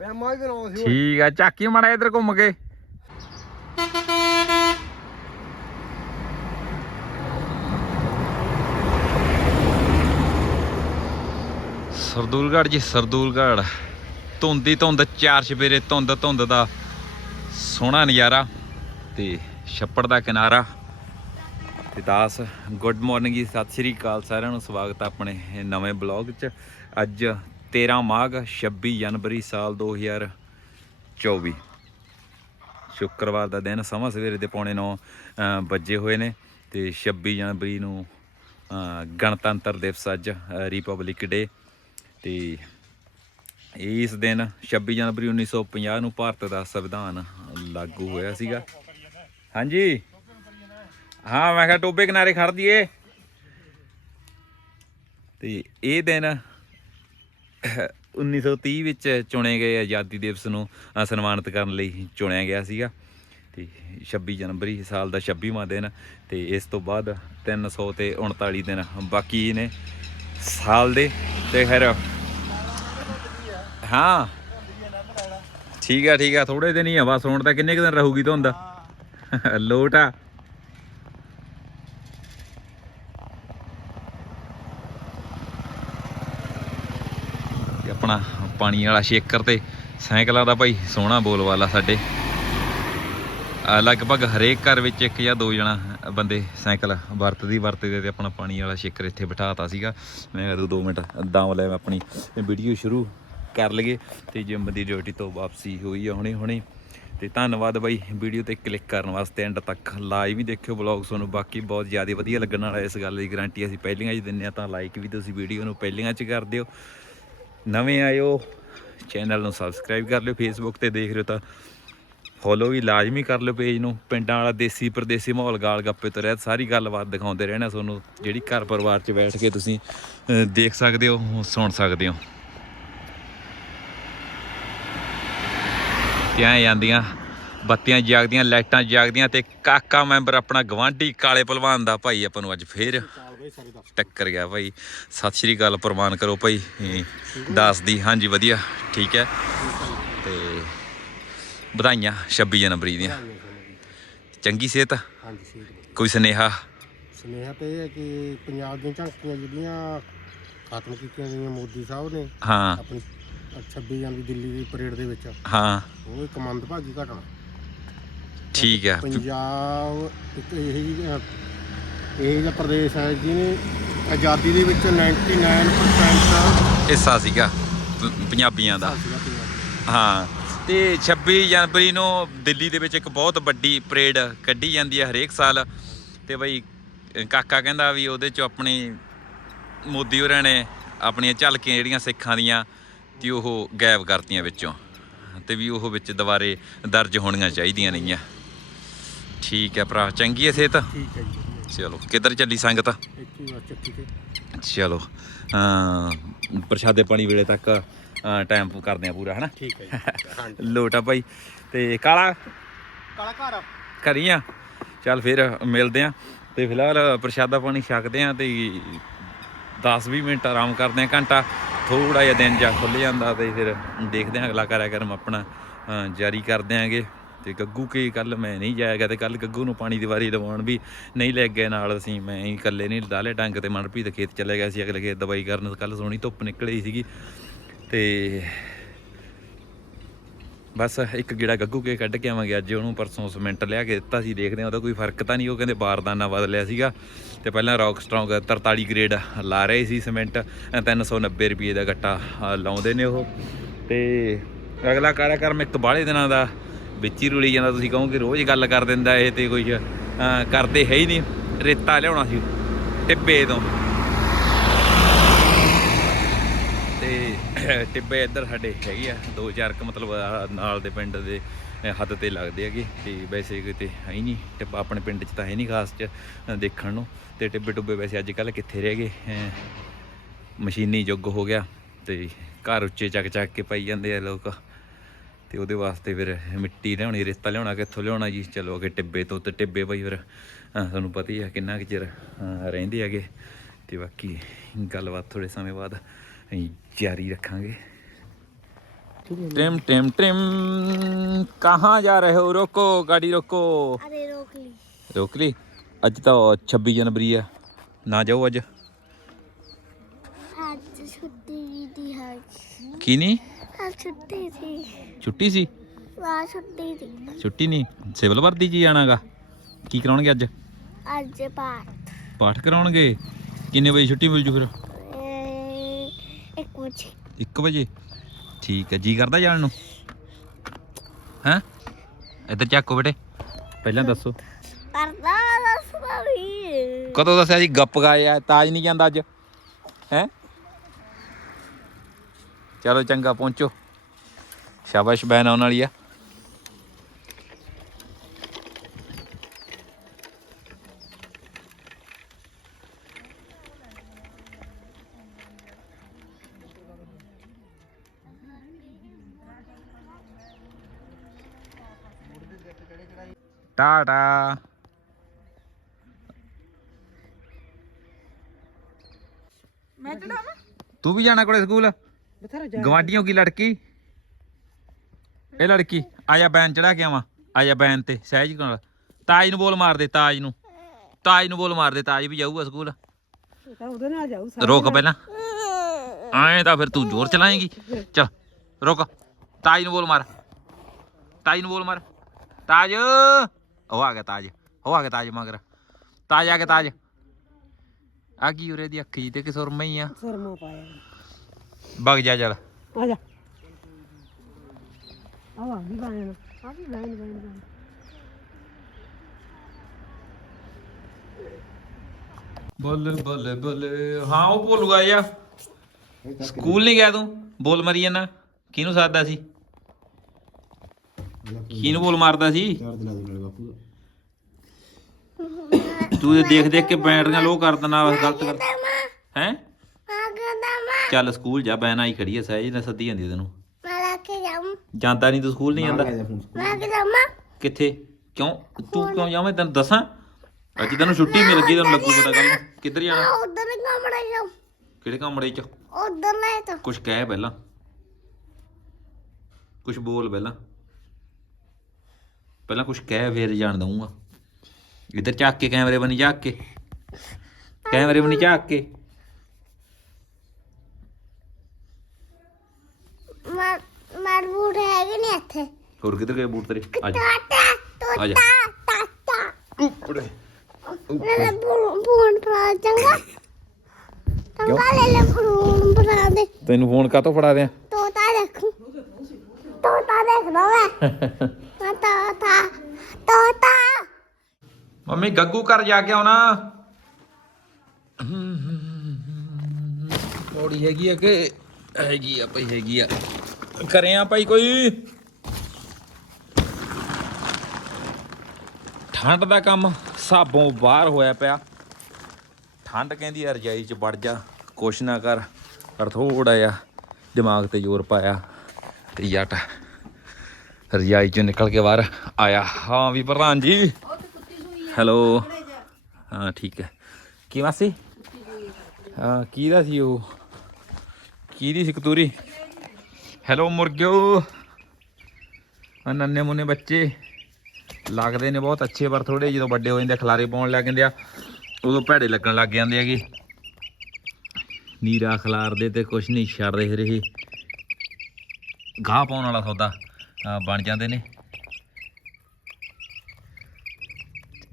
ਪੈਮਾ ਵੀ ਬਣਾਉਂ ਸੀ ਠੀਕ ਆ, ਚੱਕੀ ਮਾੜਾ ਇੱਧਰ ਘੁੰਮ ਕੇ। ਸਰਦੂਲਗੜ੍ਹ ਜੀ ਸਰਦੂਲਗੜ ਧੁੰਦੀ ਧੁੰਦ, ਚਾਰ ਚਪੇਰੇ ਧੁੰਦ ਧੁੰਦ ਦਾ ਸੋਹਣਾ ਨਜ਼ਾਰਾ ਤੇ ਛੱਪੜ ਦਾ ਕਿਨਾਰਾ। ਤੇ ਦਾਸ ਗੁੱਡ ਮਾਰਨਿੰਗ ਜੀ, ਸਤਿ ਸ਼੍ਰੀ ਅਕਾਲ ਸਾਰਿਆਂ ਨੂੰ। ਸਵਾਗਤ ਹੈ ਆਪਣੇ ਨਵੇਂ ਬਲੌਗ 'ਚ। ਅੱਜ 13 ਮਾਘ 26 ਜਨਵਰੀ ਸਾਲ 2024 ਸ਼ੁੱਕਰਵਾਰ ਦਾ ਦਿਨ ਸਮਾਂ ਸਵੇਰੇ ਦੇ ਪੌਣੇ 9 ਵੱਜੇ ਹੋਏ ਨੇ ਤੇ 26 ਜਨਵਰੀ ਨੂੰ ਗਣਤੰਤਰ ਦਿਵਸ ਅੱਜ ਰਿਪਬਲਿਕ ਡੇ ਤੇ ਇਸ ਦਿਨ 26 ਜਨਵਰੀ 1950 ਨੂੰ ਭਾਰਤ ਦਾ ਸੰਵਿਧਾਨ ਲਾਗੂ ਹੋਇਆ ਸੀਗਾ। ਹਾਂਜੀ। ਹਾਂ, ਮੈਂ ਕਿਹਾ ਟੋਬੇ ਕਿਨਾਰੇ ਖੜ ਦਈਏ ਤੇ ਇਹ ਦਿਨ 1930 ਵਿੱਚ ਚੁਣੇ ਗਏ ਆਜ਼ਾਦੀ ਦਿਵਸ ਨੂੰ ਅ, ਸਨਮਾਨਿਤ ਕਰਨ ਲਈ ਚੁਣਿਆ ਗਿਆ ਸੀਗਾ। ਤੇ 26 ਜਨਵਰੀ ਸਾਲ ਦਾ 26ਵਾਂ ਦਿਨ ਤੇ ਇਸ ਤੋਂ ਬਾਅਦ 300 ਤੇ 39 ਦਿਨ ਬਾਕੀ ਨੇ ਸਾਲ ਦੇ। ਤੇ ਫਿਰ ਹਾਂ। ਠੀਕ ਆ ਠੀਕ ਆ ਥੋੜੇ ਦਿਨ ਹੀ ਆ ਬਸ ਹੁਣ ਤਾਂ ਕਿੰਨੇ ਕੁ ਦਿਨ ਰਹੂਗੀ ਧੁੰਦ? ਲੋਟ ਆ। ਆਪਣਾ ਪਾਣੀ ਵਾਲਾ ਸ਼ੇਕਰ ਤੇ ਸਾਈਕਲਾਂ ਦਾ ਭਾਈ ਸੋਹਣਾ ਬੋਲਵਾਲਾ ਸਾਡੇ। ਲਗਭਗ ਹਰੇਕ ਘਰ ਵਿੱਚ ਇੱਕ ਜਾਂ ਦੋ ਜਣਾ ਬੰਦੇ ਸਾਈਕਲ ਵਰਤਦੀ, ਵਰਤਦੇ ਤੇ ਆਪਣਾ ਪਾਣੀ ਵਾਲਾ ਸ਼ੇਕਰ ਇੱਥੇ ਬਿਠਾਤਾ ਸੀਗਾ। ਮੈਂ ਕਦੋਂ ਤੂੰ 2 ਮਿੰਟ ਦਮ ਲੈ ਮੈਂ ਆਪਣੀ ਵੀਡੀਓ ਸ਼ੁਰੂ ਕਰ ਲਈਏ ਤੇ ਜਿੰਮ ਦੀ ਡਿਊਟੀ ਤੋਂ ਵਾਪਸੀ ਹੋਈ ਆ ਹੁਣੇ ਹੁਣੇ। ਤੇ ਧੰਨਵਾਦ ਬਾਈ ਵੀਡੀਓ ਤੇ ਕਲਿੱਕ ਕਰਨ ਵਾਸਤੇ ਐਂਡ ਤੱਕ। ਲਾਈਵ ਵੀ ਦੇਖਿਓ ਵਲੌਗ ਤੁਹਾਨੂੰ, ਬਾਕੀ ਬਹੁਤ ਜ਼ਿਆਦਾ ਵਧੀਆ ਲੱਗਣ ਵਾਲਾ ਇਸ ਗੱਲ ਦੀ ਗਾਰੰਟੀ ਅਸੀਂ ਪਹਿਲੀਆਂ 'ਚ ਦਿੰਨੇ ਆ ਤਾਂ ਲਾਈਕ ਵੀ ਤੁਸੀਂ ਵੀਡੀਓ ਨੂੰ ਪਹਿਲੀਆਂ 'ਚ ਕਰ ਦਿਓ। ਨਵੇਂ ਆਇਓ ਚੈਨਲ ਨੂੰ ਸਬਸਕ੍ਰਾਈਬ ਕਰ ਲਿਓ ਫੇਸਬੁੱਕ ਤੇ ਦੇਖ ਰਹੇ ਹੋ ਤਾਂ ਫੋਲੋ ਵੀ ਲਾਜ਼ਮੀ ਕਰ ਲਿਓ ਪੇਜ ਨੂੰ। ਪਿੰਡਾਂ ਵਾਲਾ ਦੇਸੀ ਪਰਦੇਸੀ ਮਾਹੌਲ ਗਾਲ ਗੱਪੇ ਤੋਂ ਰਹਿਤ ਸਾਰੀ ਗੱਲਬਾਤ ਦਿਖਾਉਂਦੇ ਰਹਿਣਾ ਤੁਹਾਨੂੰ। ਜਿਹੜੀ ਘਰ ਪਰਿਵਾਰ 'ਚ ਬੈਠ ਕੇ ਤੁਸੀਂ ਅਹ, ਦੇਖ ਸਕਦੇ ਹੋ ਸੁਣ ਸਕਦੇ ਹੋ। ਕਿਆਂ ਜਾਂਦੀਆਂ ਬੱਤੀਆਂ ਜਾਗਦੀਆਂ ਲਾਈਟਾਂ ਜਾਗਦੀਆਂ ਤੇ ਕਾਕਾ ਮੈਂਬਰ ਆਪਣਾ ਗਵਾਂਢੀ ਕਾਲੇ ਭਲਵਾਨ ਦਾ ਭਾਈ ਆਪਾਂ ਨੂੰ ਅੱਜ ਫੇਰ ਟੱਕਰ ਗਿਆ ਭਾਈ ਸਤਿ ਸ਼੍ਰੀ ਅਕਾਲ ਪ੍ਰਵਾਨ ਕਰੋ ਭਾਈ ਦਾਸ ਦੀ ਹਾਂਜੀ ਵਧੀਆ ਠੀਕ ਹੈ। ਤੇ ਵਧਾਈਆਂ 26 ਜਨਵਰੀ ਦੀਆਂ। ਚੰਗੀ ਸਿਹਤ। ਹਾਂਜੀ ਕੋਈ ਸੁਨੇਹਾ? ਸੁਨੇਹਾ ਤੇ ਇਹ ਹੈ ਕਿ ਪੰਜਾਬ ਦੀਆਂ ਝਾਂਕੀਆਂ ਜਿਹੜੀਆਂ ਖਤਮ ਕੀਤੀਆਂ ਗਈਆਂ ਮੋਦੀ ਸਾਹਿਬ ਨੇ ਹਾਂ। ਆਪਣੀ 26 ਜਨਵਰੀ ਦਿੱਲੀ ਦੀ ਪਰੇਡ ਦੇ ਵਿੱਚ ਹਾਂ। ਉਹ ਇੱਕ ਮੰਦਭਾਗੀ ਘਟਨਾ। ਠੀਕ ਹੈ। ਪੰਜਾਬ ਇੱਕ ਇਹ ਇਹ ਜਿਹਾ ਪ੍ਰਦੇਸ਼ ਹੈ ਜਿਹਨੇ ਆਜ਼ਾਦੀ ਦੇ ਵਿੱਚ 99% ਹਿੱਸਾ ਸੀਗਾ ਪ- ਪੰਜਾਬੀਆਂ ਦਾ। ਸੀਗਾ ਪੰਜਾਬ ਹਾਂ ਤੇ 26 ਜਨਵਰੀ ਨੂੰ ਦਿੱਲੀ ਦੇ ਵਿੱਚ ਇੱਕ ਬਹੁਤ ਵੱਡੀ ਪਰੇਡ ਕੱਢੀ ਜਾਂਦੀ ਹੈ ਹਰੇਕ ਸਾਲ। ਤੇ ਬਈ ਕਾਕਾ ਕਹਿੰਦਾ ਵੀ ਉਹਦੇ ਚ ਆਪਣੀ ਮੋਦੀ ਹੋਰਾਂ ਨੇ ਆਪਣੀਆਂ ਝਲਕੀਆਂ ਜਿਹੜੀਆਂ ਸਿੱਖਾਂ ਦੀਆਂ ਤੇ ਉਹ ਗਾਇਬ ਕਰਤੀਆਂ ਵਿੱਚੋਂ। ਤੇ ਵੀ ਉਹ ਵਿੱਚ ਦੁਬਾਰੇ ਦਰਜ ਹੋਣੀਆਂ ਚਾਹੀਦੀਆਂ ਨਹੀਂਆਂ ਠੀਕ ਹੈ ਭਰਾ ਚੰਗੀ ਹੈ ਸਿਹਤ। ਠੀਕ ਹੈ ਜੀ। ਚਲੋ ਕਿੱਧਰ ਚੱਲੀ ਸੰਗਤ? ਚਲੋ ਅ ਪ੍ਰਸ਼ਾਦੇ ਪਾਣੀ ਵੇਲੇ ਤੱਕ ਟਾਈਮ ਕਰਦੇ ਆ ਪੂਰਾ ਹਨਾ? ਠੀਕ ਹੈ ਲੋਟਾ ਭਾਈ। ਤੇ ਕਾਲਾ? ਕਾਲਾ ਘਰ ਘਰੀ ਆ? ਚੱਲ ਫਿਰ ਮਿਲਦੇ ਆ ਤੇ ਫਿਲਹਾਲ ਪ੍ਰਸ਼ਾਦਾ ਪਾਣੀ ਛਕਦੇ ਆ ਤੇ 10-20 ਮਿੰਟ ਆਰਾਮ ਕਰਦੇ ਆ ਘੰਟਾ ਥੋੜਾ ਜਿਹਾ ਦਿਨ ਜਾ ਖੁੱਲ ਜਾਂਦਾ ਤੇ ਫਿਰ ਦੇਖਦੇ ਆ ਅਗਲਾ ਕਾਰਿਆਕਰਮ ਆਪਣਾ ਅ, ਜਾਰੀ ਕਰਦੇ ਆਂਗੇ ਤੇ ਗੱਗੂ ਕੇ ਕੱਲ ਮੈਂ ਨਹੀਂ ਜਾਇਆ ਗਿਆ ਤੇ ਕੱਲ ਗੱਗੂ ਨੂੰ ਪਾਣੀ ਦੀ ਵਾਰੀ ਲਵਾਉਣ ਵੀ ਨਹੀਂ ਲੈ ਗਏ ਨਾਲ ਅਸੀਂ। ਮੈਂ ਹੀ ਇਕੱਲੇ ਨਹੀਂ, ਦਾਲੇ ਡੰਗ ਤੇ ਮਨਪ੍ਰੀਤ ਖੇਤ ਚਲੇ ਗਿਆ ਸੀ, ਅਗਲੇ ਖੇਤ ਦਵਾਈ ਕਰਨ। ਕੱਲ ਸੋਹਣੀ ਧੁੱਪ ਨਿਕਲੀ ਸੀਗੀ ਤੇ ਬਸ ਇੱਕ ਗੇੜਾ ਗੱਗੂ ਕੇ ਕੱਢ ਕੇ ਆਵਾਂਗੇ। ਅੱਜ ਉਹਨੂੰ ਪਰਸੋਂ ਸਿਮੈਂਟ ਲਿਆ ਕੇ ਦਿੱਤਾ ਸੀ, ਦੇਖਦੇ ਆ ਉਹਦਾ ਕੋਈ ਫ਼ਰਕ ਤਾਂ ਨਹੀਂ, ਉਹ ਕਹਿੰਦੇ ਬਾਰਦਾਨਾ ਬਦਲਿਆ ਸੀਗਾ। ਤੇ ਪਹਿਲਾਂ ਰੌਕ ਸਟਰੋਂਗ 43 ਗ੍ਰੇਡ ਲਾ ਰਹੇ ਸੀ ਸਿਮੈਂਟ 390 ਰੁਪਏ ਦਾ ਗੱਟਾ ਲਾਉਂਦੇ ਨੇ ਉਹ। ਤੇ ਅਗਲਾ ਕਾਰਿਆਕਰਮ ਇੱਕ ਬਾਹਲੇ ਦਿਨਾਂ ਦਾ ਵਿੱਚ ਹੀ ਰੁਲੀ ਜਾਂਦਾ, ਤੁਸੀਂ ਕਹੋਗੇ ਰੋਜ਼ ਗੱਲ ਕਰ ਦਿੰਦਾ ਇਹ ਤੇ ਕੋਈ ਕਰਦੇ ਹੈ ਹੀ ਨਹੀਂ, ਰੇਤਾ ਲਿਆਉਣਾ ਸੀ ਟਿੱਬੇ ਤੋਂ। ਤੇ ਟਿੱਬੇ ਇੱਧਰ ਸਾਡੇ ਹੈਗੇ ਆ, ਦੋ ਚਾਰ ਕ ਮਤਲਬ ਨਾਲ ਦੇ ਪਿੰਡ ਦੇ ਹੱਦ ਤੇ ਲੱਗਦੇ ਹੈਗੇ, ਤੇ ਵੈਸੇ ਕਿਤੇ ਹੈ ਹੀ ਨਹੀਂ ਟਿੱਬਾ ਆਪਣੇ ਪਿੰਡ 'ਚ ਤਾਂ ਹੈ ਨਹੀਂ ਖਾਸ 'ਚ ਦੇਖਣ ਨੂੰ, ਤੇ ਟਿੱਬੇ ਟੁੱਬੇ ਵੈਸੇ ਅੱਜ ਕੱਲ ਕਿੱਥੇ ਰਹਿ ਗਏ ਮਸ਼ੀਨੀ ਯੁੱਗ ਹੋ ਗਿਆ, ਤੇ ਘਰ ਉੱਚੇ ਚੱਕ ਚੱਕ ਕੇ ਪਾਈ ਜਾਂਦੇ ਆ ਲੋਕ। ਤੇ ਉਹਦੇ ਵਾਸਤੇ ਫਿਰ ਮਿੱਟੀ ਲਿਆਉਣੀ ਰੇਤਾ ਲਿਆਉਣਾ ਕਿੱਥੋਂ ਲਿਆਉਣਾ ਜੀ ਚਲੋ ਅਗੇ ਟਿੱਬੇ ਤੋਂ ਤੇ ਟਿੱਬੇ ਭਾਈ ਫਿਰ ਅਹ ਤੁਹਾਨੂੰ ਪਤਾ ਹੀ ਆ ਕਿੰਨਾ ਕੁ ਚਿਰ ਅਹ ਰਹਿੰਦੇ ਹੈਗੇ ਤੇ ਬਾਕੀ ਗੱਲਬਾਤ ਥੋੜੇ ਸਮੇਂ ਬਾਅਦ ਅਸੀਂ ਜਾਰੀ ਰੱਖਾਂਗੇ टिम टिम टिम कहाँ जा रहे हो रोको गाड़ी रोको अरे रोक ली रोक ली ਅੱਜ ਤਾਂ 26 ਜਨਵਰੀ ਆ ਨਾ ਜਾਓ ਅੱਜ आज छुट्टी भी थी आज ਕੀ ਨਹੀਂ आज छुट्टी थी ਛੁੱਟੀ ਸੀ? ਵਾਹ ਛੁੱਟੀ ਦੀ ਛੁੱਟੀ ਨਹੀਂ ਸਿਵਲ ਵਰਦੀ ਜੀ ਆਣਾਗਾ। ਕੀ ਕਰਾਉਣਗੇ ਅੱਜ? ਅੱਜ ਪਾਠ। ਪਾਠ ਕਰਾਉਣਗੇ? ਕਿੰਨੇ ਵਜੇ ਛੁੱਟੀ ਮਿਲ ਜੂ ਫਿਰ? ਇਹ, ਵਜੇ। 1 ਵਜੇ? ਠੀਕ ਹੈ ਜੀ ਕਰਦਾ ਜਾਣ ਨੂੰ? ਹੈਂ? ਇੱਧਰ ਚੱਕੋ ਬੇਟੇ। ਪਹਿਲਾਂ ਦੱਸੋ। ਕਰਦਾ ਦੱਸਦਾ ਵੀ। ਕਦੋਂ ਦੱਸਿਆ ਜੀ ਗੱਪ ਗਾਇਆ ਤਾਜ ਨਹੀਂ ਜਾਂਦਾ ਅੱਜ। ਹੈ? ਚਲੋ ਚੰਗਾ ਪਹੁੰਚੋ। ਸ਼ਾਬਾਸ਼ ਬੈਨ ਆਉਣ ਵਾਲੀ ਆ। ਟਾਟਾ। ਮੈਂ ਚੜਾਵਾਂ? ਤੂੰ ਵੀ ਜਾਣਾ ਕੋਲੇ ਸਕੂਲ? ਬਥੇਰਾ ਜਾ ਗਵਾਂਡੀਆਂ ਕੀ ਲੜਕੀ? ਇਹ ਲੜਕੀ ਆਜਾ ਬੈਨ ਚੜਾ ਕੇ ਆਵਾਂ। ਆਜਾ ਬੈਨ ਤੇ ਸਹਿਜ ਕੋਲ ਤਾਜ ਨੂੰ ਬੋਲ ਮਾਰ ਦੇ ਤਾਜ ਨੂੰ। ਤਾਜ ਨੂੰ ਬੋਲ ਮਾਰ ਦੇ ਤਾਜ ਵੀ ਜਾਊਗਾ ਸਕੂਲ। ਤਾਂ ਉਹਦੇ ਨਾਲ ਜਾਊ ਸਾਰਾ ਰੋਕ ਪਹਿਲਾਂ। ਐਂ ਤਾਂ ਫਿਰ ਤੂੰ ਜ਼ੋਰ ਚਲਾਏਂਗੀ। ਚਲ ਰੁਕ। ਤਾਜ ਨੂੰ ਬੋਲ ਮਾਰ। ਤਾਜ ਨੂੰ ਬੋਲ ਮਾਰ। ਤਾਜ। ਉਹ ਆ ਗਿਆ ਤਾਜ। ਉਹ ਆ ਗਿਆ ਤਾਜ ਮਗਰ। ਤਾਜ ਆ ਗਿਆ ਤਾਜ। ਆ ਕੀ ਉਰੇ ਦੀ ਅੱਖੀ ਤੇ ਕਿ ਸੁਰਮਾ ਹੀ ਆ। ਸਰਮਾ ਪਾਇਆ। ਵਗ ਜਾ ਚੱਲ। ਆ ਜਾ। ਬੱਲੇ ਬੱਲੇ ਬੱਲੇ। ਹਾਂ ਉਹ ਭੁੱਲੂਗਾ ਯਾਰ ਸਕੂਲ ਨਹੀਂ ਗਿਆ ਤੂੰ? ਬੋਲ ਮਰੀ ਜਾਣਾ ਕਿਹਨੂੰ ਸਾਦਾ ਸੀ? ਕਿਹਨੂੰ ਬੋਲ ਮਾਰਦਾ ਸੀ? ਤੂੰ ਇਹ ਦੇਖ ਦੇਖ ਕੇ ਬੈਟਰੀਆਂ ਲੋ ਕਰ ਦੇਣਾ ਗਲਤ ਕਰ। ਹੈ? ਚੱਲ ਸਕੂਲ ਜਾ ਬੈਨ ਆਈ ਖੜੀ ਐ ਸਹਿਜ ਨੇ ਸੱਦੀ ਜਾਂਦੀ ਤੈਨੂੰ। ਜਾਂਦਾ ਨਹੀਂ ਤੂੰ ਸਕੂਲ ਨਹੀਂ ਜਾਂਦਾ? ਮੈਂ ਕਿ ਜਾਮਾ ਕਿੱਥੇ? ਕਿਉਂ? ਤੂੰ ਕਿਉਂ ਜਾਵੇਂ? ਤੈਨੂੰ ਦੱਸਾਂ? ਅੱਜ ਤੈਨੂੰ ਛੁੱਟੀ ਮਿਲ ਗਈ ਤੈਨੂੰ ਲੱਗੂ ਪਤਾ ਕੱਲ ਕਿੱਧਰ ਜਾਣਾ? ਉਧਰ ਨਹੀਂ ਕਮੜਾ ਜਾ ਕਿਹੜੇ ਕਮਰੇ ਚ? ਉਧਰ ਲੈ ਤਾ। ਕੁਛ ਕਹਿ ਪਹਿਲਾਂ। ਕੁਛ ਬੋਲ ਪਹਿਲਾਂ। ਪਹਿਲਾਂ ਕੁਛ ਕਹਿ ਫੇਰ ਜਾਣ ਦਊਂਗਾ। ਇੱਧਰ ਚੱਕ ਕੇ ਕੈਮਰੇ ਬਣੀ ਚੱਕ ਕੇ। ਕੈਮਰੇ ਬਣੀ ਚੱਕ ਕੇ। ਹੋਰ ਕਿੱਧਰ ਗਏ ਬੂਟ ਤੇਰੇ? ਆ ਜਾ। ਟਾਟਾ ਆ ਟਾਟਾ ਉੱਪੜੇ। ਮੇਰਾ ਫੋਨ ਫੜਾ ਚੰਗਾ। ਚੰਗਾ ਲੈ ਲੈ ਫੋਨ ਫੜਾ ਦੇ। ਤੈਨੂੰ ਫੋਨ ਕਾਤੋਂ ਫੜਾ ਦਿਆਂ ਤੋਤਾ ਦੇਖ। ਤੋਤਾ ਦੇਖਦਾ ਮੈਂ। ਮੈਂ ਤੋਤਾ ਤੋਤਾ ਮੰਮੀ ਗੱਗੂ ਘਰ ਜਾ ਕੇ ਆਉਣਾ। ਪੌੜੀ ਹੈਗੀ ਆ ਹੈਗੀ ਆ ਭਈ ਹੈਗੀ ਆ। ਕਰੇ ਆ ਭਾਈ ਕੋਈ? ਠੰਡ ਦਾ ਕੰਮ ਸਾਬੋਂ ਬਾਹਰ ਹੋਇਆ ਪਿਆ। ਠੰਡ ਕਹਿੰਦੀ ਆ ਰਜਾਈ ਚ ਵੜ ਜਾ ਕੁਛ ਨਾ ਕਰ ਪਰ ਥੋੜਾ ਜਿਹਾ ਦਿਮਾਗ ਤੇ ਜ਼ੋਰ ਪਾਇਆ ਤੇ ਜੱਟ ਰਜਾਈ ਚੋਂ ਨਿਕਲ ਕੇ ਬਾਹਰ ਆਇਆ। ਹਾਂ ਵੀ ਪ੍ਰਧਾਨ ਜੀ। ਹੈਲੋ। ਹਾਂ ਠੀਕ ਹੈ। ਕੀ ਮਾਸੀ? ਹਾਂ ਕਿਹਦਾ ਸੀ ਉਹ? ਕਿਹਦੀ ਸੀ ਕਤੂਰੀ? ਹੈਲੋ ਮੁਰਗਿਓ ਨੰਨੇ ਮੁੰਨੇ ਬੱਚੇ ਲੱਗਦੇ ਨੇ ਬਹੁਤ ਅੱਛੇ ਪਰ ਥੋੜੇ ਜਦੋਂ ਵੱਡੇ ਹੋ ਜਾਂਦੇ ਆ, ਖਲਾਰੇ ਪਾਉਣ ਲੱਗ ਜਾਂਦੇ ਆ ਉਦੋਂ ਭੈੜੇ ਲੱਗਣ ਲੱਗ ਜਾਂਦੇ ਹੈਗੇ ਨੀਰਾ ਖਲਾਰਦੇ ਤੇ ਕੁਛ ਨਹੀਂ ਛੱਡ ਰਹੇ ਇਹ ਗਾਹ ਪਾਉਣ ਵਾਲਾ ਸੌਦਾ ਬਣ ਜਾਂਦੇ ਨੇ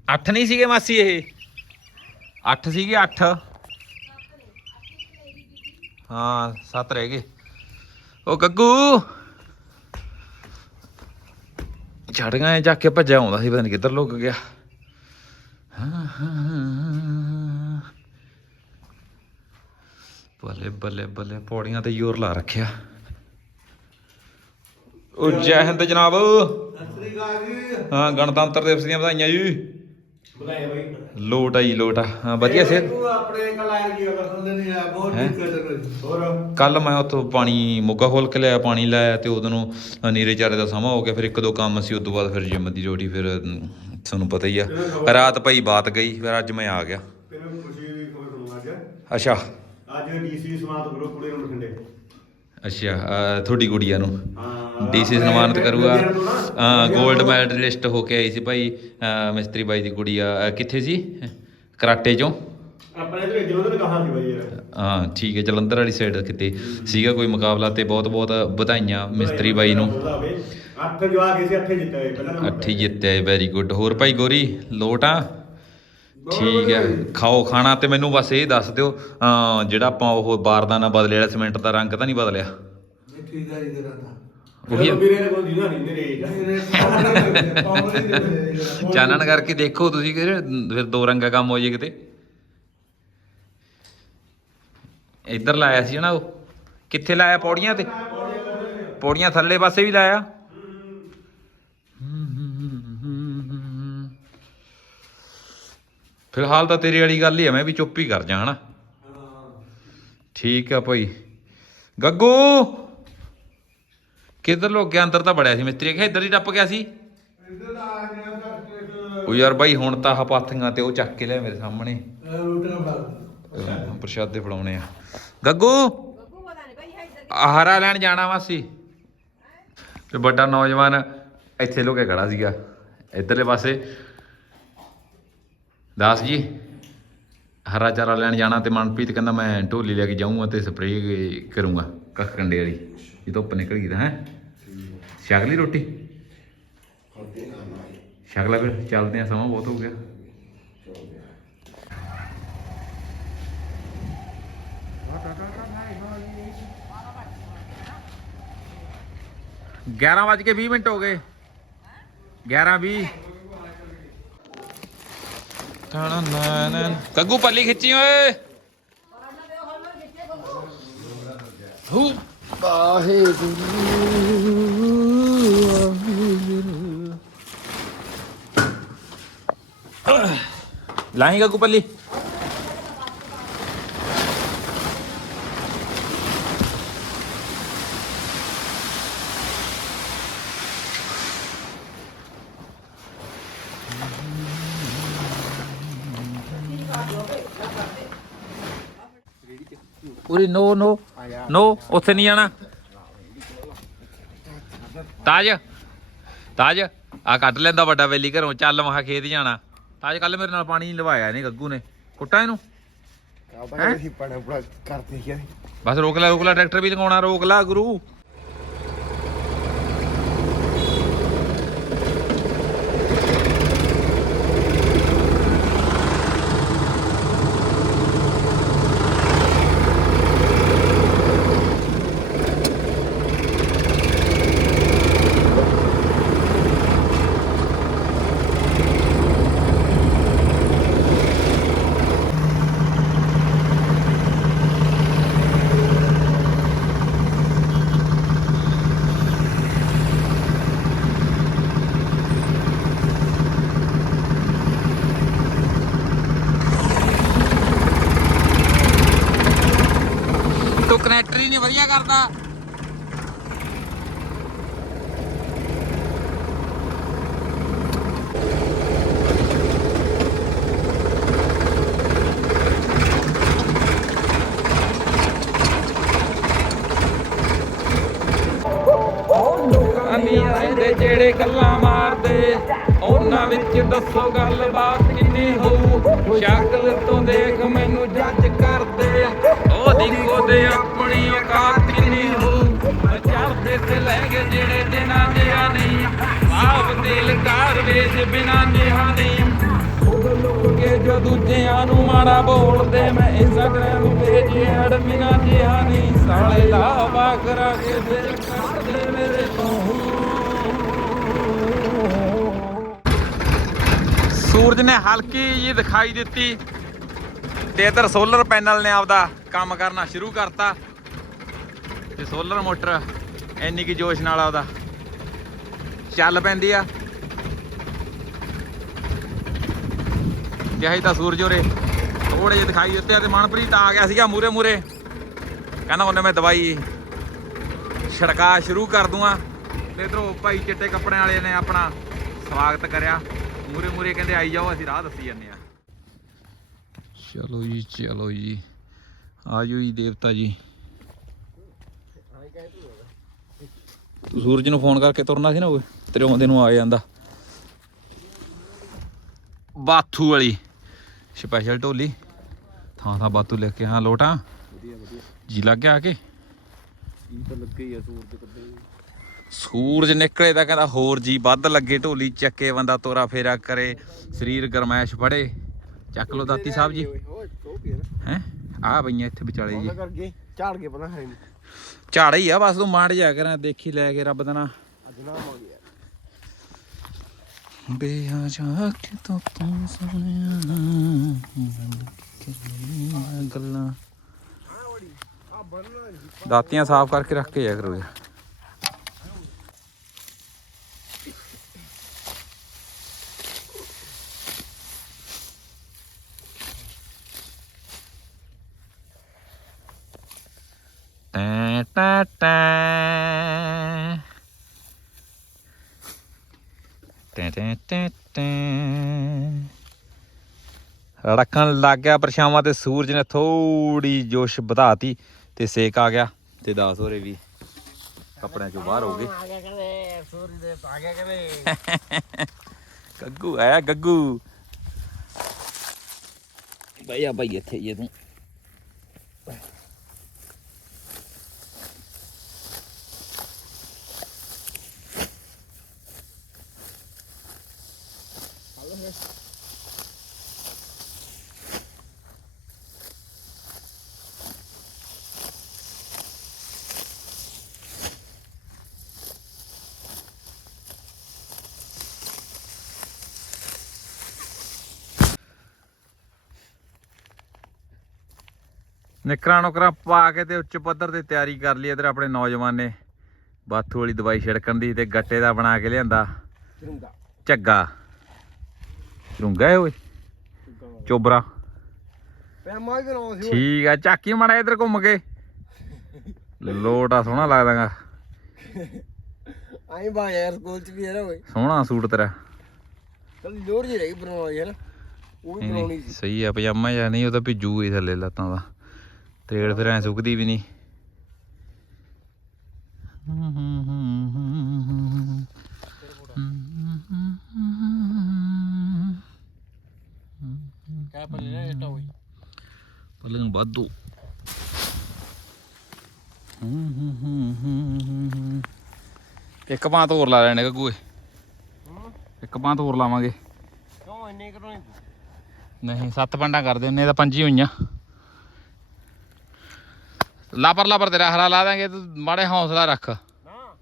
ਅੱਠ ਨਹੀਂ ਸੀਗੇ ਮਾਸੀ ਇਹ ਅੱਠ ਸੀਗੇ ਅੱਠ ਹਾਂ ਸੱਤ ਰਹਿ ਗਏ ਉਹ ਗੱਗੂ ਝੜੀਆਂ ਜਾ ਕੇ ਭੱਜਿਆ ਆਉਂਦਾ ਸੀ ਪਤਾ ਨਹੀਂ ਕਿੱਧਰ ਲੁੱਕ ਗਿਆ। ਬੱਲੇ ਬੱਲੇ ਬੱਲੇ ਪੌੜੀਆਂ ਤੇ ਜ਼ੋਰ ਲਾ ਰੱਖਿਆ। ਉਹ ਜੈ ਹਿੰਦ ਜਨਾਬ। ਹਾਂ ਗਣਤੰਤਰ ਦਿਵਸ ਦੀਆਂ ਵਧਾਈਆਂ ਜੀ। ਬੁਲਾਏ ਬਾਈ। ਲੋਟ ਆ ਜੀ ਲੋਟ ਆ। ਹਾਂ ਵਧੀਆ ਸੇ ਆਪਣੇ ਕਲਾਇਰ ਕੀ ਕਰ ਸਕਦੇ ਨਹੀਂ ਆ ਬਹੁਤ ਹੈਂ? ਦਿੱਕਤ ਹੋਰ? ਕੱਲ ਮੈਂ ਉੱਥੋਂ ਪਾਣੀ ਮੋਗਾ ਖੋਲ ਕੇ ਲਿਆ ਪਾਣੀ ਲਾਇਆ ਤੇ ਉਦੋਂ ਨੂੰ ਨੀਰੇ ਚਾਰੇ ਦਾ ਸਮਾਂ ਹੋ ਗਿਆ ਫਿਰ ਇੱਕ ਦੋ ਕੰਮ ਸੀ ਉਸ ਤੋਂ ਬਾਅਦ ਫਿਰ ਜਿੰਮ ਦੀ ਡਿਊਟੀ ਫਿਰ ਤੁਹਾਨੂੰ ਪਤਾ ਹੀ ਆ। ਰਾਤ ਪਈ ਬਾਤ ਗਈ ਫਿਰ ਅੱਜ ਮੈਂ ਆ ਗਿਆ। ਤੈਨੂੰ ਖੁਸ਼ੀ ਦੀ ਖਬਰ ਸੁਣਾਉਣਾ ਅੱਜ? ਅੱਛਾ। ਅੱਜ ਡੀਸੀ ਸਮਾਤ ਗਰੁੱਪ ਕੁੜੇ ਨੂੰ ਬਠਿੰਡੇ। ਅੱਛਾ ਤੁਹਾਡੀ ਗੁੜੀਆ ਨੂੰ। ਹਾਂ ਡੀਸੀ ਸਨਮਾਨਿਤ ਕਰੂਗਾ। 골ਡ ਮੈਡਲਿਸਟ ਹੋ ਕੇ ਆਈ ਸੀ ਭਾਈ ਮਿਸਤਰੀ ਬਾਈ ਦੀ ਗੁੜੀਆ ਕਿੱਥੇ ਸੀ? ਕਰਾਟੇ ਚੋਂ। ਆਪਣੇ ਇਧਰ ਜਲੰਧਰ ਕਹਾ ਸੀ ਬਾਈ ਯਾਰ। ਹਾਂ ਠੀਕ ਹੈ ਜਲੰਧਰ ਵਾਲੀ ਸਾਈਡ ਕਿਤੇ ਸੀਗਾ ਕੋਈ ਮੁਕਾਬਲਾ ਤੇ ਬਹੁਤ ਬਹੁਤ ਵਧਾਈਆਂ ਮਿਸਤਰੀ ਬਾਈ ਨੂੰ। ਅੱਠ ਜਵਾ ਕੇ ਸੀ ਅੱਠੇ ਜਿੱਤੇ ਹੋਏ ਪਹਿਲਾਂ ਨੰਬਰ ਅੱਠੀ ਜਿੱਤਿਆ ਵੈਰੀ ਗੁੱਡ ਹੋਰ ਭਾਈ ਗੋਰੀ ਲੋਟ ਆ? ਠੀਕ ਹੈ ਖਾਓ ਖਾਣਾ ਤੇ ਮੈਨੂੰ ਬਸ ਇਹ ਦੱਸ ਦਿਓ ਅਹ ਜਿਹੜਾ ਆਪਾਂ ਉਹ ਬਾਰਦਾਨਾ ਬਦਲੇ ਵਾਲਾ ਸੀਮੈਂਟ ਦਾ ਰੰਗ ਤਾਂ ਨਹੀਂ ਬਦਲਿਆ? ਖਰੀਦਾਰੀ ਦੇ ਰਹਾ ਉਹੀ ਆ। ਵੀਰੇ ਨੇ ਕੋਈ ਦੀਨਾ ਨਹੀਂ ਮੇਰੇ ਚਾਨਣ ਕਰਕੇ ਦੇਖੋ ਤੁਸੀਂ ਕਿ ਫਿਰ ਦੋ ਰੰਗਾ ਕੰਮ ਹੋ ਜੇ ਕਿਤੇ। ਇੱਧਰ ਲਾਇਆ ਸੀ ਨਾ ਉਹ। ਕਿੱਥੇ ਲਾਇਆ? ਪੌੜੀਆਂ ਤੇ? ਪੌੜੀਆਂ ਥੱਲੇ ਪਾਸੇ ਵੀ ਲਾਇਆ? ਫਿਲਹਾਲ ਤਾਂ ਤੇਰੀ ਵਾਲੀ ਗੱਲ ਹੀ ਆ ਮੈਂ ਵੀ ਚੁੱਪ ਹੀ ਕਰ ਜਾ ਹਨਾ। ਠੀਕ ਆ ਭਾਈ। ਗੱਗੂ! ਕਿੱਧਰ ਲੋਕ ਗਿਆ? ਅੰਦਰ ਤਾਂ ਬੜਿਆ ਸੀ ਮਿਸਤਰੀ। ਕਿ ਇੱਧਰ ਹੀ ਟੱਪ ਗਿਆ ਸੀ? ਉਹ ਯਾਰ ਬਾਈ ਹੁਣ ਤਾਂ ਆਹ ਪਾਥੀਆਂ ਤੇ ਉਹ ਚੱਕ ਕੇ ਲਿਆ ਮੇਰੇ ਸਾਹਮਣੇ। ਪ੍ਰਸ਼ਾਦੇ ਫੜਾਉਣੇ ਆ। ਗੱਗੂ! ਆਹਾਰਾ ਲੈਣ ਜਾਣਾ ਵਾਸੀ ਤੇ ਵੱਡਾ ਨੌਜਵਾਨ ਇੱਥੇ ਲੋਕੇ ਖੜਾ ਸੀਗਾ ਇਧਰਲੇ ਪਾਸੇ। ਦਾਸ ਜੀ ਹਰਾ ਚਾਰਾ ਲੈਣ ਜਾਣਾ ਤੇ ਮਨਪ੍ਰੀਤ ਕਹਿੰਦਾ ਮੈਂ ਢੋਲੀ ਲੈ ਕੇ ਜਾਊਂਗਾ ਤੇ ਸਪਰੇਅ ਕਰੂੰਗਾ ਕੱਖ ਕੰਡੇ ਵਾਲੀ। ਇਹ ਧੁੱਪ ਨਿਕਲ ਗਈ ਤਾਂ ਹੈ? ਛਕ ਲਈ ਰੋਟੀ? ਛਕ ਲੈ ਫਿਰ ਚੱਲਦੇ ਆ ਸਮਾਂ ਬਹੁਤ ਹੋ ਗਿਆ। ਗਿਆਰਾਂ ਵੱਜ ਕੇ 20 ਮਿੰਟ ਹੋ ਗਏ। 11 20 ਕੱਗੂ ਪੱਲੀ ਖਿੱਚੀ ਓਏ। ਹੂ। ਲਾਹੀਂ ਕੱਗੂ ਪੱਲੀ। ਉਰੇ ਨੋ ਨੋ ਨੋ ਉੱਥੇ ਨਹੀਂ ਜਾਣਾ। ਤਾਜ ਤਾਜ ਆ ਕੱਢ ਲੈਂਦਾ ਵੱਡਾ ਵੇਲੀ ਘਰੋਂ ਚੱਲ ਮਹਾ ਖੇਤ ਜਾਣਾ। ਤਾਜ ਕੱਲ ਮੇਰੇ ਨਾਲ ਪਾਣੀ ਨਹੀਂ ਲਵਾਇਆ ਨਹੀਂ ਗੱਗੂ ਨੇ। ਕੁੱਟਾ ਇਹਨੂੰ? ਬਸ ਰੋਕ ਲੈ ਰੋਕ ਲੈ ਟਰੈਕਟਰ ਵੀ ਲਗਾਉਣਾ ਰੋਕ ਲੈ ਗੁਰੂ ਤੂੰ ਕਨੈਕਟਰ ਹੀ ਨਹੀਂ ਵਧੀਆ ਕਰਦਾ। ਅਮੀਰਾਂ ਦੇ ਜਿਹੜੇ ਗੱਲਾਂ ਮਾਰਦੇ ਉਹਨਾਂ ਵਿੱਚ ਦੱਸੋ ਚੜਦੇ ਤੇ ਲੈ ਗਏ ਜਿਹੜੇ ਦਿਨਾਂ ਜਿਹਾ ਨਹੀਂ ਆਪ ਦਿਲ ਕਾਰ ਵੇਚ ਬਿਨਾ ਨਿਹਾ ਨਹੀਂ ਉਹ ਲੋਕੇ ਜੋ ਦੂਜਿਆਂ ਨੂੰ ਮਾੜਾ ਬੋਲਦੇ, ਮੈਂ ਇੰਸਟਾਗ੍ਰਾਮ ਤੇ ਜਿਹੜਾ ਐਡਮਿਨਾ ਜਿਹਾ ਨਹੀਂ ਸਾਲੇ ਲਾਵਾ ਕਰਾ ਕੇ ਦਿਲ ਕਰਦੇ ਮੇਰੇ ਤੋਂ। ਸੂਰਜ ਨੇ ਹਲਕੀ ਜੀ ਦਿਖਾਈ ਦਿੱਤੀ ਤੇ ਇਧਰ ਸੋਲਰ ਪੈਨਲ ਨੇ ਆਪਦਾ ਕੰਮ ਕਰਨਾ ਸ਼ੁਰੂ ਕਰਤਾ। ਤੇ ਸੋਲਰ ਮੋਟਰ ਇੰਨੀ ਕੀ ਜੋਸ਼ ਨਾਲ ਉਹਦਾ ਚੱਲ ਪੈਂਦੀ ਆ। ਜਿਹੀ ਤਾਂ ਸੂਰਜ ਉਰੇ। ਥੋੜੇ ਜਿਹੇ ਦਿਖਾਈ ਦਿੱਤੇ ਆ ਤੇ ਮਨਪ੍ਰੀਤ ਆ ਗਿਆ ਸੀਗਾ ਮੂਰੇ ਮੂਰੇ ਕਹਿੰਦਾ ਉਹਨੇ ਮੈਂ ਦਵਾਈ ਛੜਕਾ ਸ਼ੁਰੂ ਕਰ ਦੂੰਗਾ। ਤੇ ਇਧਰੋਂ ਭਾਈ ਚਿੱਟੇ ਕੱਪੜਿਆਂ ਵਾਲੇ ਨੇ ਆਪਣਾ ਸਵਾਗਤ ਕਰਿਆ। ਮੂਰੇ ਮੂਰੇ ਕਹਿੰਦੇ, ਆਈ ਜਾਓ, ਅਸੀਂ ਰਾਹ ਦੱਸੀ ਜਾਂਦੇ ਆ ਚਲੋ ਜੀ ਚਲੋ ਜੀ। ਆਜੋ ਜੀ, ਦੇਵਤਾ ਜੀ। ਤੂੰ ਸੂਰਜ ਨੂੰ ਫੋਨ ਕਰਕੇ ਤੁਰਨਾ ਸੀ ਨਾ ਓਏ ਤੇਰੇ ਆਉਂਦੇ ਨੂੰ ਆ ਜਾਂਦਾ। ਬਾਥੂ ਵਾਲੀ ਸਪੈਸ਼ਲ ਢੋਲੀ। ਥਾਂ ਥਾਂ ਬਾਤੂ ਲੈ ਕੇ ਹਾਂ ਲੋਟਾਂ। ਜੀ ਲੱਗ ਗਿਆ ਆ ਕੇ। ਸੂਰਜ ਨਿਕਲੇ ਤਾਂ ਕਹਿੰਦਾ ਹੋਰ ਜੀ ਵੱਧ ਲੱਗੇ ਢੋਲੀ ਚੱਕੇ ਬੰਦਾ ਤੋਰਾ ਫੇਰਾ ਕਰੇ ਸਰੀਰ ਗਰਮੈਸ਼ ਫੜੇ ਚੱਕ ਲੋ ਦਾਤੀ ਸਾਹਿਬ ਜੀ। ਉਹ ਹੈ? ਆ ਪਈਆਂ ਇੱਥੇ ਵਿਚਾਲੇ ਜੀ। ਝਾੜ ਕੇ ਪਤਾ ਹੈ ਨਹੀਂ ਝਾੜਾ ਹੀ ਆ, ਬਸ ਤੂੰ ਮਾੜ ਜਾ ਕਰਾਂ, ਦੇਖੀ ਲੈ ਕੇ ਰੱਬ ਦਾ ਨਾਂ। ਅੱਜ ਨਾ ਆ ਗਿਆ ਬੇਆ ਜਾ ਕੇ ਤੋ ਤੂੰ ਸੁਣਿਆ ਕਿੰਨੀਆਂ ਗੱਲਾਂ। ਦਾਤੀਆਂ ਸਾਫ਼ ਕਰਕੇ ਰੱਖ ਕੇ ਜਾ ਕਰੋ। ਯਾਰ ਟੈਂ ਟੈਂ ਟੈਂ ਟੈਂ ਟੈਂ ਟੈਂ ਟੈਂ ਰੜਕਣ ਲੱਗ ਗਿਆ ਪਰਛਾਵਾਂ ਤੇ ਸੂਰਜ ਨੇ ਥੋੜੀ ਜੋਸ਼ ਵਧਾਤੀ ਤੇ ਸੇਕ ਆ ਗਿਆ ਤੇ 10 ਹੋਰੇ ਵੀ ਕੱਪੜਿਆਂ ਚੋਂ ਬਾਹਰ ਹੋ ਗਏ। ਗੱਗੂ ਆਇਆ ਗੱਗੂ। ਭਈਆ ਭਾਈ ਇੱਥੇ ਇਹ ਤੂੰ। ਨਿਕਰਾਂ ਨੁਕਰਾਂ ਪਾ ਕੇ ਤੇ ਉੱਚ ਪੱਧਰ ਤੇ ਤਿਆਰੀ ਕਰ ਲਈ ਇਧਰ ਆਪਣੇ ਨੌਜਵਾਨ। ਨੇ ਬਾਥੂ ਵਾਲੀ ਦਵਾਈ ਛਿੜਕਣ ਦੀ ਤੇ ਗੱਟੇ ਦਾ ਬਣਾ ਕੇ ਲਿਆਂਦਾ। ਝੱਗਾ। ਰੁੰਗਾ ਓਏ। ਚੋਬਰਾ। ਠੀਕ ਆ ਚਾਕੀ ਮਾੜਾ ਇਧਰ ਘੁੰਮ ਕੇ। ਲੋਟਾ ਸੋਹਣਾ ਲੱਗਦਾਗਾ। ਆਈ ਬਾ ਯਾਰ ਸਕੂਲ ਚ ਵੀ ਹੈ ਨਾ ਓਏ ਸੋਹਣਾ ਸੂਟ ਤੇਰਾ। ਕੱਲ ਲੋੜ ਜੀ ਰਹੀ ਬਣਾਉਣੀ ਹੈ ਨਾ? ਉਹ ਵੀ ਬਣਾਉਣੀ ਸੀ। ਸਹੀ ਆ ਪਜਾਮਾ ਜਾਂ ਨਹੀਂ ਉਹ ਤਾਂ ਭਿੱਜੂ ਹੀ ਥੱਲੇ ਲੱਤਾਂ ਦਾ। ਤੇੜ ਫਿਰ ਐ ਸੁੱਕਦੀ ਵੀ ਨਹੀਂ। ਕੈ ਪੱਲੇ ਨਾ ਵਾਧੂ। ਇੱਕ ਬਾਂਹ ਹੋਰ ਲਾ ਲੈਣੇ ਗੱਗੂਏ। ਇੱਕ ਬਾਂਹ ਹੋਰ ਲਾਵਾਂਗੇ। ਕਿਉਂ ਇੰਨੇ ਕਰੋ ਨਹੀਂ ਸੱਤ ਪੰਡਾਂ ਕਰਦੇ ਉਹਨੇ ਤਾਂ ਪੰਜੀ ਹੋਈਆਂ। ਲਾਪਰ ਲਾਪਰ ਤੇਰਾ ਹਰਾ ਲਾ ਦਾਂਗੇ ਤੂੰ ਮਾੜੇ ਹੌਸਲਾ ਰੱਖ। ਨਾ।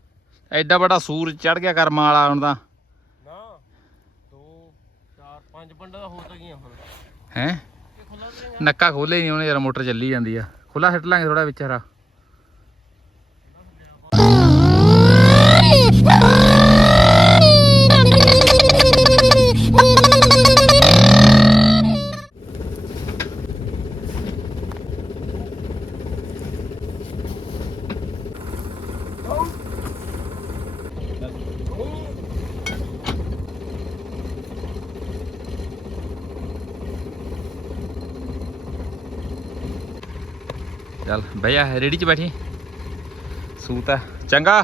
ਐਡਾ ਵੱਡਾ ਸੂਰਜ ਚੜ ਗਿਆ ਕਰਮਾਂ ਵਾਲਾ ਹੁਣ ਤਾਂ। ਨਾ। 2 4 5 ਪੰਡਾ ਦਾ ਹੋ ਤਾਂ ਗਈਆਂ ਹੁਣ। ਹੈ? ਨੱਕਾ ਖੋਲੇ ਨਹੀਂ ਉਹਨੇ ਯਾਰ ਮੋਟਰ ਚੱਲੀ ਜਾਂਦੀ ਆ। ਖੁੱਲਾ ਸਿੱਟ ਲਾਂਗੇ ਥੋੜਾ ਵਿੱਚ ਹਰਾ। ਚੱਲ ਬਹਿ ਜਾ ਰੇੜੀ 'ਚ ਬੈਠੀ ਸੂਤ ਆ ਚੰਗਾ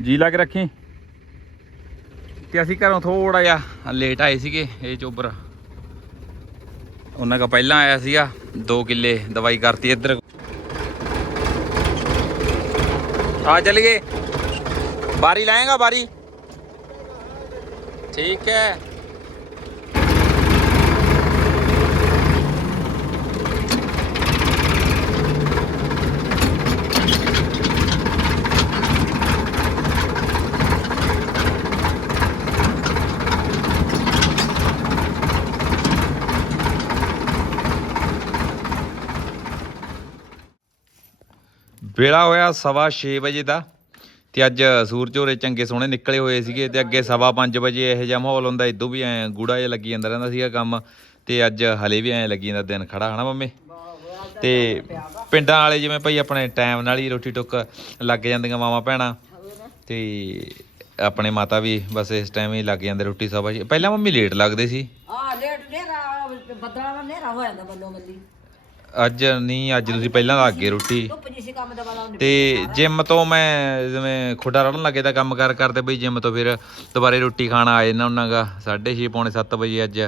ਜੀ ਲਾ ਕੇ ਰੱਖੀ ਤੇ ਅਸੀਂ ਘਰੋਂ ਥੋੜਾ ਜਿਹਾ ਲੇਟ ਆਏ ਸੀਗੇ ਇਹ ਚੋਬਰ ਉਹਨਾਂ ਕਾ ਪਹਿਲਾਂ ਆਇਆ ਸੀਗਾ 2 ਕਿੱਲੇ ਦਵਾਈ ਕਰਤੀ ਇੱਧਰ ਆ ਚੱਲ ਗਏ ਬਾਰੀ ਲਾਏਗਾ ਬਾਰੀ ਠੀਕ ਹੈ ਵੇਲਾ ਹੋਇਆ ਸਵਾ 6 ਵਜੇ ਦਾ ਤੇ ਅੱਜ ਸੂਰਜ ਚੰਗੇ ਸੋਹਣੇ ਨਿਕਲੇ ਹੋਏ ਸੀਗੇ ਤੇ ਅੱਗੇ ਸਵਾ 5 ਵਜੇ ਇਹੋ ਜਿਹਾ ਮਾਹੌਲ ਹੁੰਦਾ ਇਦੋਂ ਵੀ ਐ ਗੂੜਾ ਜਿਹਾ ਲੱਗੀ ਜਾਂਦਾ ਰਹਿੰਦਾ ਸੀਗਾ ਕੰਮ ਤੇ ਅੱਜ ਹਲੇ ਵੀ ਐ ਲੱਗੀ ਜਾਂਦਾ, ਦਿਨ ਖੜਾ ਹਨਾ ਮੰਮੀ? ਤੇ ਪਿੰਡਾਂ ਵਾਲੇ ਜਿਵੇਂ ਭਾਈ ਆਪਣੇ ਟਾਈਮ ਨਾਲ ਹੀ ਰੋਟੀ ਟੁੱਕ ਲੱਗ ਜਾਂਦੀਆਂ ਮਾਵਾਂ ਭੈਣਾਂ ਤੇ ਆਪਣੇ ਮਾਤਾ ਵੀ ਬਸ ਇਸ ਟਾਈਮ ਹੀ ਲੱਗ ਜਾਂਦੇ ਰੋਟੀ ਸਵਾ ਪਹਿਲਾਂ ਮੰਮੀ ਲੇਟ ਲੱਗਦੇ ਸੀ। ਆ ਲੇਟ ਨੇਰਾ ਬੱਦਲਾਂ ਨਾਲ ਨੇਰਾ ਹੋ ਜਾਂਦਾ ਬੱਲੋ ਬੱਲੀ ਅੱਜ ਨਹੀਂ ਅੱਜ ਤੁਸੀਂ ਪਹਿਲਾਂ ਲੱਗ ਗਏ ਰੋਟੀ। ਧੁੱਪ ਜੀ ਸੀ ਕੰਮ ਦਾ ਵਾਲਾ ਉਹਨੇ ਤੇ ਜਿਮ ਤੋਂ ਮੈਂ ਜਿਵੇਂ ਖੁੱਡਾ ਰੜਨ ਲੱਗੇ ਤਾਂ ਕੰਮ ਕਾਰ ਕਰਦੇ ਬਈ ਜਿਮ ਤੋਂ ਫਿਰ ਦੁਬਾਰੇ ਰੋਟੀ ਖਾਣ ਆਏ ਨਾ ਉਹਨਾਂ ਦਾ 6:30 ਪੌਣੇ 7 ਵਜੇ ਅੱਜ।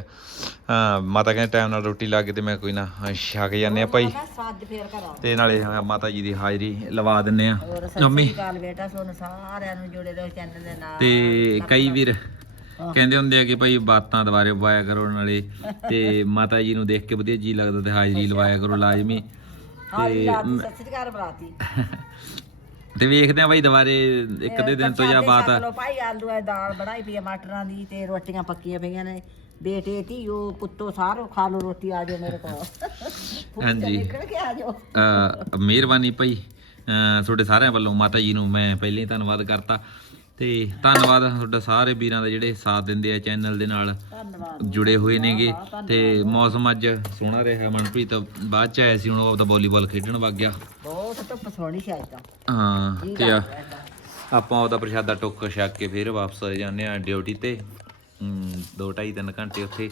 ਹਾਂ ਮਾਤਾ ਕਹਿੰਦੇ ਟਾਈਮ ਨਾਲ ਰੋਟੀ ਲਾ ਕੇ ਤੇ ਮੈਂ ਕੋਈ ਨਾ ਹਾਂ, ਛਕ ਜਾਂਦੇ ਆ ਭਾਈ। ਮੈਂ ਸੱਜ ਫੇਰ ਕਰਾਂ ਤੇ ਨਾਲੇ ਹਾਂ, ਮਾਤਾ ਜੀ ਦੀ ਹਾਜ਼ਰੀ ਲਵਾ ਦਿੰਨੇ ਆ। ਹੋਰ ਸਤਿ ਮੰਮੀ। ਸ੍ਰੀ ਅਕਾਲ ਬੇਟਾ ਸੋਨੂੰ ਸਾਰਿਆਂ ਨੂੰ ਜੁੜੇ ਰਹੋ ਚੈਨਲ ਦੇ ਨਾਲ। ਤੇ ਕਈ ਵੀਰ ਕਹਿੰਦੇ ਹੁੰਦੇ ਆ ਕਿ ਭਾਈ ਬਾਤਾਂ ਦੁਬਾਰੇ ਪਵਾਇਆ ਕਰੋ ਨਾਲੇ ਤੇ ਮਾਤਾ ਜੀ ਨੂੰ ਦੇਖ ਕੇ ਵਧੀਆ ਜੀ ਲੱਗਦਾ ਤੇ ਹਾਜ਼ਰੀ ਲਵਾਇਆ ਕਰੋ ਲਾਜ਼ਮੀ। ਸ੍ਰੀ ਅਕਾਲ ਬੁਲਾਤੀ ਤੇ ਵੇਖਦੇ ਆ ਭਾਈ ਦੁਬਾਰੇ ਇੱਕ ਦੇ ਦਿਨ ਤੋਂ ਜਾਂ ਬਾਤ। ਚਲੋ ਭਾਈ ਆਲੂ ਦੀ ਦਾਲ ਬਣਾਈ ਪਈ ਆ ਮਟਰਾਂ ਦੀ ਤੇ ਰੋਟੀਆਂ ਪੱਕੀਆਂ ਪਈਆਂ ਨੇ। ਬੇਟੇ ਧੀਓ ਪੁੱਤੋ ਸਾਰੋ ਖਾ ਲਓ ਰੋਟੀ ਆ ਜਾਓ ਮੇਰੇ ਕੋਲ। ਹਾਂਜੀ। ਨਿਕਲ ਕੇ ਆ ਜਾਓ। ਅ, ਮਿਹਰਬਾਨੀ ਭਾਈ। ਤੁਹਾਡੇ ਸਾਰਿਆਂ ਵੱਲੋਂ ਮਾਤਾ ਜੀ ਨੂੰ ਮੈਂ ਪਹਿਲਾਂ ਹੀ ਧੰਨਵਾਦ ਕਰਤਾ। ਤੇ ਧੰਨਵਾਦ ਤੁਹਾਡਾ ਸਾਰੇ ਵੀਰਾਂ ਦਾ ਜਿਹੜੇ ਸਾਥ ਦਿੰਦੇ ਆ ਚੈਨਲ ਦੇ ਨਾਲ ਧੰਨਵਾਦ। ਜੁੜੇ ਹੋਏ ਨੇਗੇ। ਤੇ ਮੌਸਮ ਅੱਜ ਸੋਹਣਾ ਰਿਹਾ ਮਨਪ੍ਰੀਤ ਬਾਅਦ ਚ ਆਇਆ ਸੀ ਹੁਣ ਉਹ ਆਪਦਾ ਵਾਲੀਬਾਲ ਖੇਡਣ ਵਗ ਗਿਆ। ਬਹੁਤ ਧੁੱਪ ਸੋਹਣੀ ਸੀ ਅੱਜ ਤਾਂ। ਹਾਂ ਤੇ ਆ- ਆਪਾਂ ਉਹਦਾ ਪ੍ਰਸ਼ਾਦਾ ਟੁੱਕ ਛਕ ਕੇ ਫਿਰ ਵਾਪਸ ਆ ਜਾਂਦੇ ਆ ਡਿਊਟੀ ਤੇ। 2.5 3 ਘੰਟੇ ਉੱਥੇ।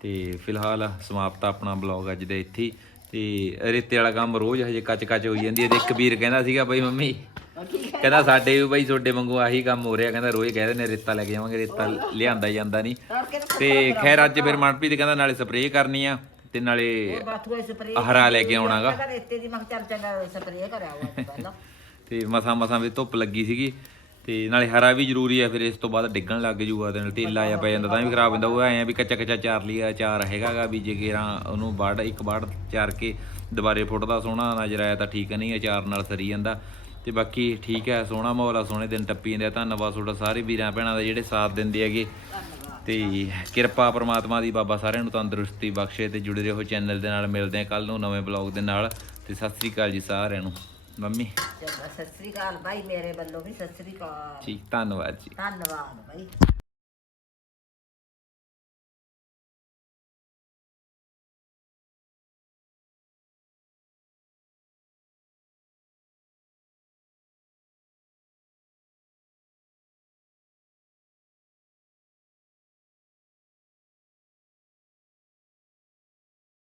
ਤੇ ਫਿਲਹਾਲ ਸਮਾਪਤ ਆਪਣਾ ਬਲੌਗ ਅੱਜ ਦਾ ਇੱਥੇ। ਤੇ ਰੇਤੇ ਵਾਲਾ ਕੰਮ ਰੋਜ਼ ਹਜੇ ਕੱਚ ਕੱਚ ਹੋਈ ਜਾਂਦੀ ਹੈ। ਤੇ ਇੱਕ ਵੀਰ ਕਹਿੰਦਾ ਸੀਗਾ ਬਈ ਮੰਮੀ ਕਹਿੰਦਾ ਸਾਡੇ ਵੀ ਬਈ ਤੁਹਾਡੇ ਵਾਂਗੂ ਆਹੀ ਕੰਮ ਹੋ ਰਿਹਾ ਕਹਿੰਦਾ ਰੋਜ਼ ਕਹਿੰਦੇ ਨੇ ਰੇਤਾ ਲੈ ਕੇ ਜਾਵਾਂਗੇ ਰੇਤਾ ਲਿਆਂਦਾ ਜਾਂਦਾ ਨਹੀਂ। ਤੇ ਖੈਰ ਅੱਜ ਫਿਰ ਮਨਪ੍ਰੀਤ ਕਹਿੰਦਾ ਨਾਲੇ ਸਪਰੇਅ ਕਰਨੀ ਆ ਤੇ ਨਾਲੇ ਹਰਾ ਲੈ ਕੇ ਆਉਣਾਗਾ। ਰੇਤੇ ਦੀ ਚੰਗਾ ਪਹਿਲਾਂ। ਤੇ ਮਸਾਂ ਮਸਾਂ ਵੀ ਧੁੱਪ ਲੱਗੀ ਸੀਗੀ ਤੇ ਨਾਲੇ ਹਰਾ ਵੀ ਜ਼ਰੂਰੀ ਆ ਫਿਰ ਇਸ ਤੋਂ ਬਾਅਦ ਡਿੱਗਣ ਲੱਗ ਜੂਗਾ ਤੇ ਨਾਲ ਢੇਲਾ ਆ ਪੈ ਜਾਂਦਾ ਤਾਂ ਵੀ ਖਰਾਬ ਹੁੰਦਾ ਉਹ ਐਂ ਆ ਵੀ ਕੱਚਾ ਕੱਚਾ ਚਾਰ ਲਿਆ ਚਾਰ ਹੈਗਾਗਾ ਵੀ ਜੇ ਕੇਰਾਂ ਉਹਨੂੰ ਬਾੜ ਇੱਕ ਬਾੜ ਚਾਰ ਕੇ ਦੁਬਾਰੇ ਫੁੱਟਦਾ ਸੋਹਣਾ ਨਜ਼ਰ ਆਇਆ ਤਾਂ ਠੀਕ ਨਹੀਂ ਅਚਾਰ ਨਾਲ ਸਰੀ ਜਾਂਦਾ। ਤੇ ਬਾਕੀ ਠੀਕ ਹੈ ਸੋਹਣਾ ਮਾਹੌਲ ਆ ਸੋਹਣੇ ਦਿਨ ਟੱਪੀ ਜਾਂਦੇ ਆ। ਧੰਨਵਾਦ ਤੁਹਾਡਾ ਸਾਰੇ ਵੀਰਾਂ ਭੈਣਾਂ ਦਾ ਜਿਹੜੇ ਸਾਥ ਦਿੰਦੇ ਹੈਗੇ। ਤੇ ਕਿਰਪਾ ਪ੍ਰਮਾਤਮਾ ਦੀ ਬਾਬਾ ਸਾਰਿਆਂ ਨੂੰ ਤੰਦਰੁਸਤੀ ਬਖਸ਼ੇ ਤੇ ਜੁੜੇ ਰਹੋ ਚੈਨਲ ਦੇ ਨਾਲ। ਮਿਲਦੇ ਆ ਕੱਲ ਨੂੰ ਨਵੇਂ ਬਲੌਗ ਦੇ ਨਾਲ। ਤੇ ਸਤਿ ਸ੍ਰੀ ਅਕਾਲ ਜੀ ਸਾਰਿਆਂ ਨੂੰ। ਮੰਮੀ? ਸਤਿ ਸ੍ਰੀ ਅਕਾਲ ਭਾਈ ਮੇਰੇ ਵੱਲੋਂ ਵੀ ਸਤਿ ਸ੍ਰੀ ਅਕਾਲ। ਠੀਕ ਧੰਨਵਾਦ ਜੀ। ਧੰਨਵਾਦ ਭਾਈ